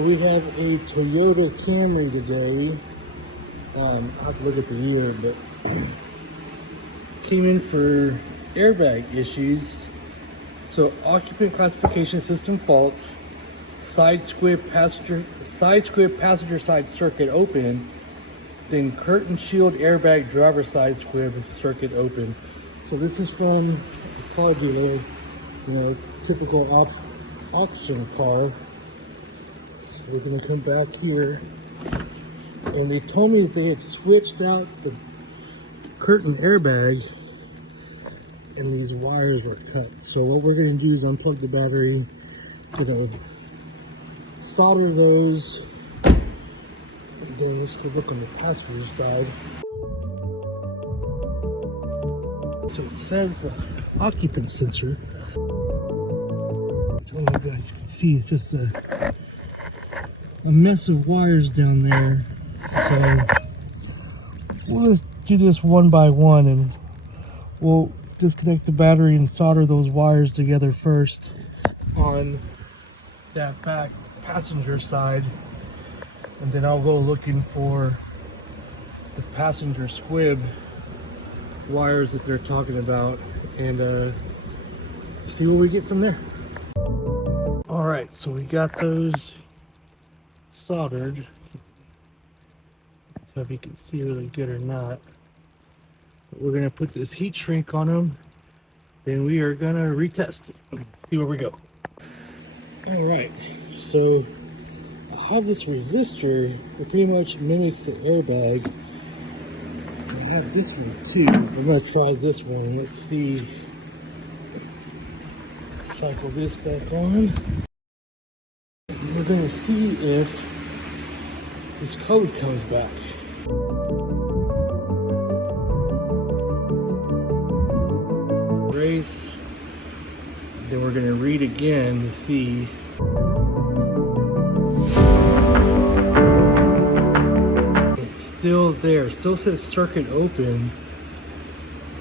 So we have a Toyota Camry today. I have to look at the year, but came in for airbag issues. So occupant classification system fault, side squib passenger side circuit open, then curtain shield airbag driver side squib circuit open. So this is from a car dealer, typical auction car. So we're gonna come back here, and they told me that they had switched out the curtain airbag and these wires were cut. So what we're going to do is unplug the battery, solder those, and then let's go look on the passenger side. So it says occupant sensor. I don't know if you guys can see, it's just a mess of wires down there. So we'll just do this one by one, and we'll disconnect the battery and solder those wires together first on that back passenger side, and then I'll go looking for the passenger squib wires that they're talking about and see what we get from there. All right, so we got those soldered. So if you can see really good or not. We're gonna put this heat shrink on them, then we are gonna retest it. See where we go. All right, so I have this resistor that pretty much mimics the airbag. I have this one too. I'm gonna try this one. Let's see. Cycle this back on. We're gonna see if this code comes back. Race. Then we're going to read again to see. It's still there. Still says circuit open,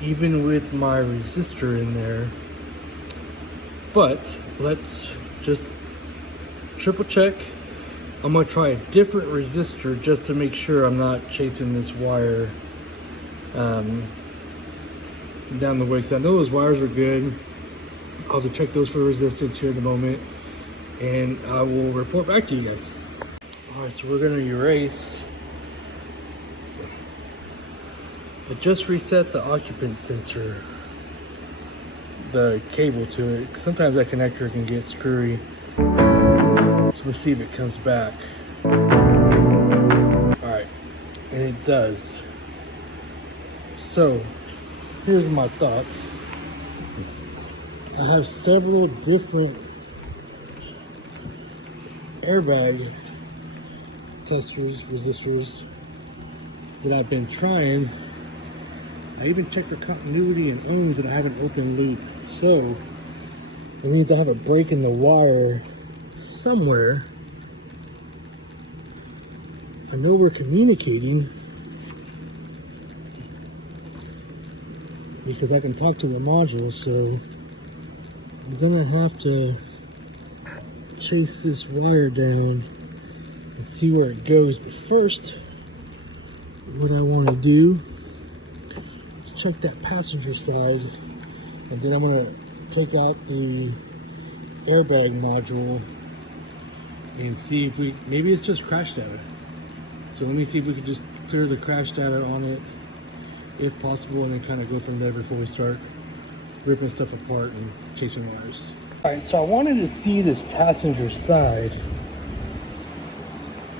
even with my resistor in there. But let's just triple check. I'm going to try a different resistor just to make sure I'm not chasing this wire down the way, because I know those wires are good. I'll have to check those for resistance here in a moment, and I will report back to you guys. All right, so we're going to erase. I just reset the occupant sensor, the cable to it. Sometimes that connector can get screwy. So we'll see if it comes back. All right, and it does. So here's my thoughts. I have several different airbag testers, resistors that I've been trying. I even checked for continuity and ohms, and I have an open loop. So it means I have a break in the wire somewhere. I know we're communicating because I can talk to the module, so I'm gonna have to chase this wire down and see where it goes. But first, what I want to do is check that passenger side, and then I'm gonna take out the airbag module and see if maybe it's just crash data. So let me see if we can just clear the crash data on it, if possible, and then kind of go from there before we start ripping stuff apart and chasing wires. All right, so I wanted to see this passenger side.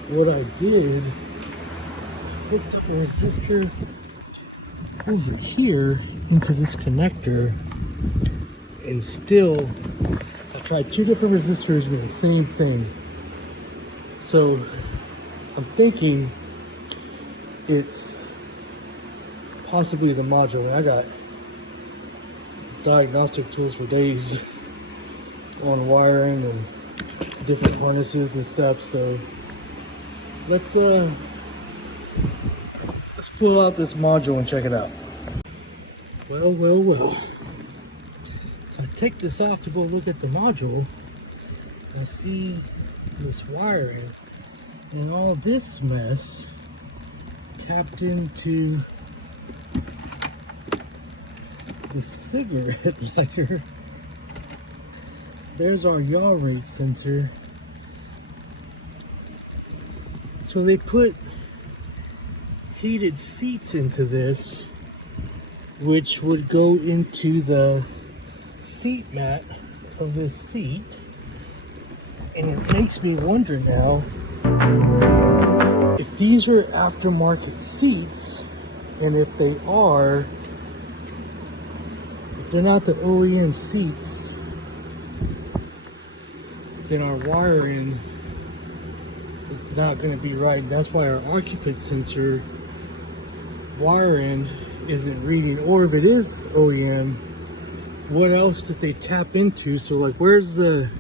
What I did is hooked up a resistor over here into this connector, and still I tried two different resistors and the same thing. So I'm thinking it's possibly the module. I got diagnostic tools for days on wiring and different harnesses and stuff. So let's pull out this module and check it out. Well. So I take this off to go look at the module. I see this wiring, and all this mess tapped into the cigarette lighter. There's our yaw rate sensor. So they put heated seats into this, which would go into the seat mat of this seat. And it makes me wonder now, if these are aftermarket seats, and if they are, if they're not the OEM seats, then our wiring is not going to be right. And that's why our occupant sensor wiring isn't reading. Or if it is OEM, what else did they tap into? So like, where's the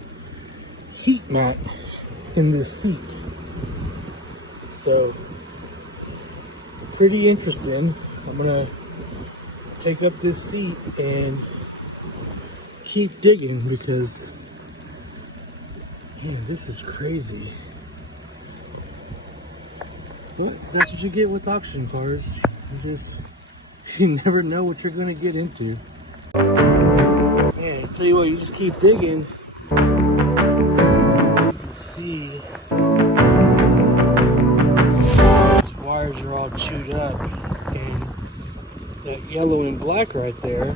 heat mat in this seat? So pretty interesting. I'm gonna take up this seat and keep digging, because man, this is crazy. But that's what you get with auction cars. You never know what you're gonna get into. Man, I tell you what, you just keep digging. You can see these wires are all chewed up, and that yellow and black right there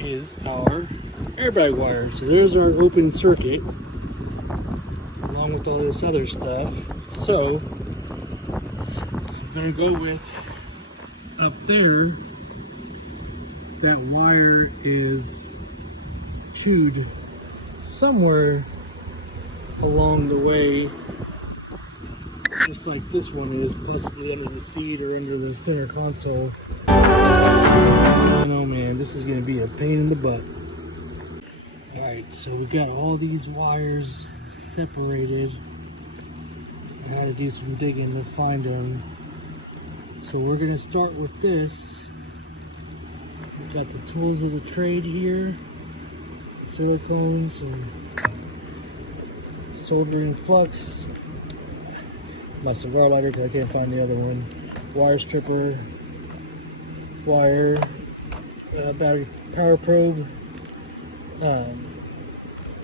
is our airbag wire. So there's our open circuit, along with all this other stuff. So I'm gonna go with, up there, that wire is chewed somewhere along the way, just like this one is, possibly under the seat or under the center console. You know, man, this is gonna be a pain in the butt. Alright, so we got all these wires separated. I had to do some digging to find them. So we're gonna start with this. We got the tools of the trade here. Some silicone, some soldering flux, my cigar lighter because I can't find the other one, wire stripper, wire, battery power probe,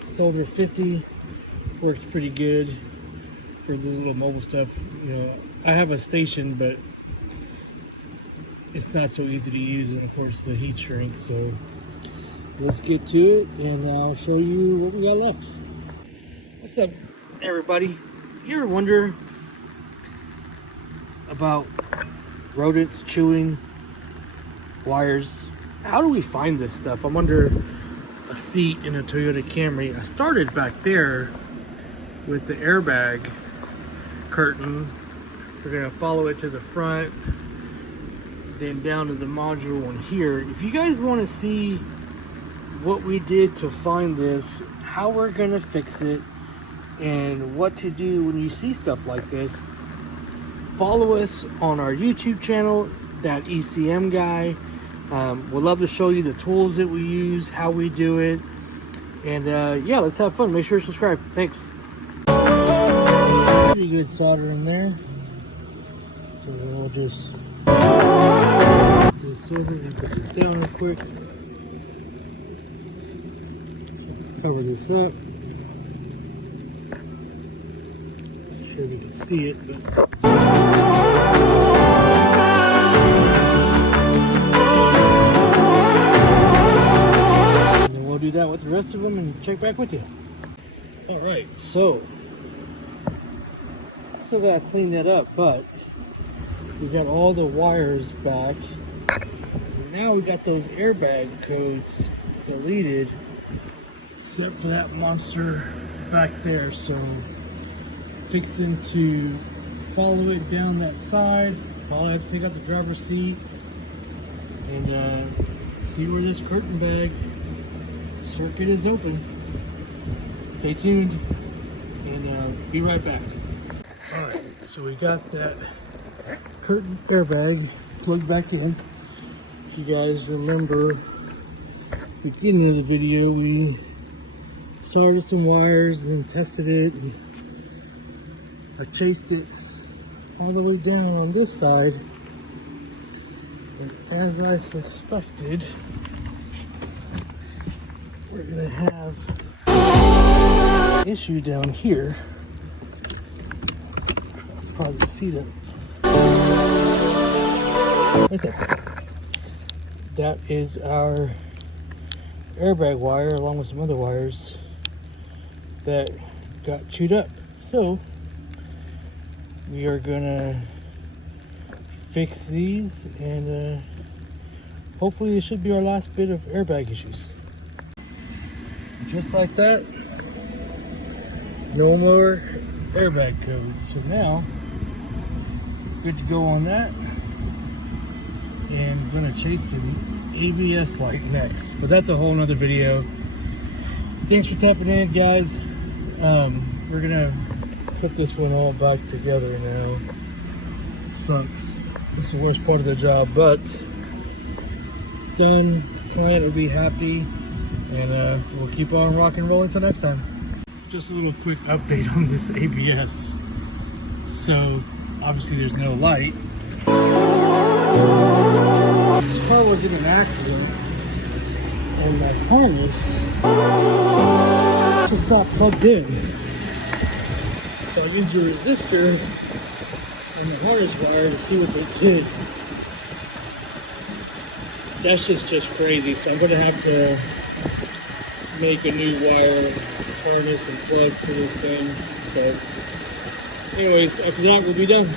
solder 50 works pretty good for the little mobile stuff. You know, I have a station, but it's not so easy to use, and of course the heat shrink. So let's get to it, and I'll show you what we got left. What's up, everybody? You ever wonder about rodents chewing wires? How do we find this stuff? I'm under a seat in a Toyota Camry. I started back there with the airbag curtain. We're gonna follow it to the front, then down to the module one here. If you guys want to see what we did to find this, how we're gonna fix it, and what to do when you see stuff like this, follow us on our YouTube channel, that ECM guy. We'd love to show you the tools that we use, how we do it, and yeah, let's have fun. Make sure to subscribe. Thanks. Pretty good solder in there. So we'll just put this over and put this down real quick. Cover this up. Not sure we can see it, but do that with the rest of them and check back with you. All right, so I still gotta clean that up, but we got all the wires back. Now we got those airbag codes deleted, except for that monster back there. So fixing to follow it down that side. I'll have to take out the driver's seat and see where this curtain bag circuit is open. Stay tuned, and be right back. Alright, so we got that curtain airbag plugged back in. If you guys remember, beginning of the video, we soldered some wires and then tested it. And I chased it all the way down on this side. And as I suspected, we're gonna have an issue down here. Probably see that right there. That is our airbag wire along with some other wires that got chewed up. So we are gonna fix these and hopefully this should be our last bit of airbag issues. Just like that, no more airbag codes. So now, good to go on that. And I'm gonna chase an ABS light next, but that's a whole nother video. Thanks for tapping in, guys. We're gonna put this one all back together now. Sucks. This is the worst part of the job, but it's done. Client will be happy, and we'll keep on rock and roll until next time. Just a little quick update on this ABS. So obviously there's no light. This car was in an accident, and my harness just got plugged in. So I used a resistor and the harness wire to see what they did. That's just crazy. So I'm gonna have to make a new wire harness and plug for this thing. So anyways, after that we'll be done.